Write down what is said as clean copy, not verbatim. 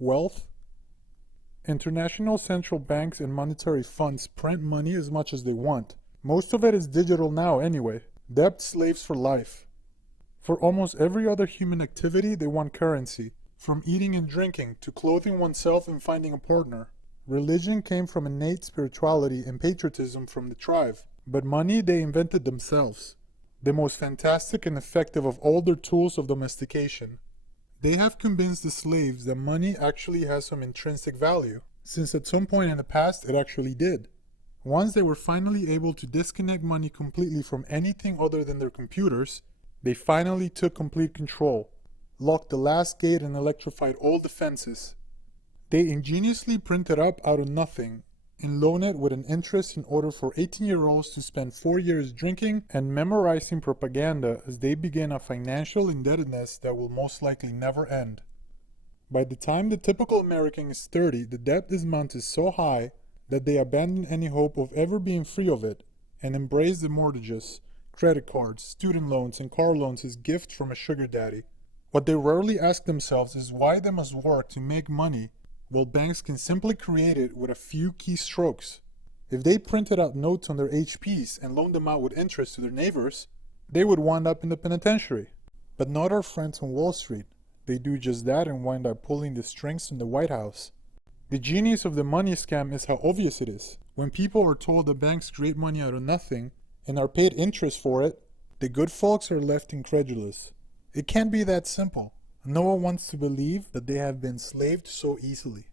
Wealth. International central banks and monetary funds print money as much as they want. Most of it is digital now anyway. Debt slaves for life. For almost every other human activity, they want currency. From eating and drinking to clothing oneself and finding a partner. Religion came from innate spirituality and patriotism from the tribe. But money they invented themselves. The most fantastic and effective of all their tools of domestication. They have convinced the slaves that money actually has some intrinsic value, since at some point in the past it actually did. Once they were finally able to disconnect money completely from anything other than their computers, they finally took complete control, locked the last gate and electrified all defenses. They ingeniously printed up out of nothing and loan it with an interest in order for 18-year-olds to spend 4 years drinking and memorizing propaganda as they begin a financial indebtedness that will most likely never end. By the time the typical American is 30, the debt amount is so high that they abandon any hope of ever being free of it and embrace the mortgages, credit cards, student loans, and car loans as gifts from a sugar daddy. What they rarely ask themselves is why they must work to make money while banks can simply create it with a few keystrokes. If they printed out notes on their HPs and loaned them out with interest to their neighbors, they would wind up in the penitentiary. But not our friends on Wall Street. They do just that and wind up pulling the strings from the White House. The genius of the money scam is how obvious it is. When people are told that banks create money out of nothing and are paid interest for it, the good folks are left incredulous. It can't be that simple. No one wants to believe that they have been slaved so easily.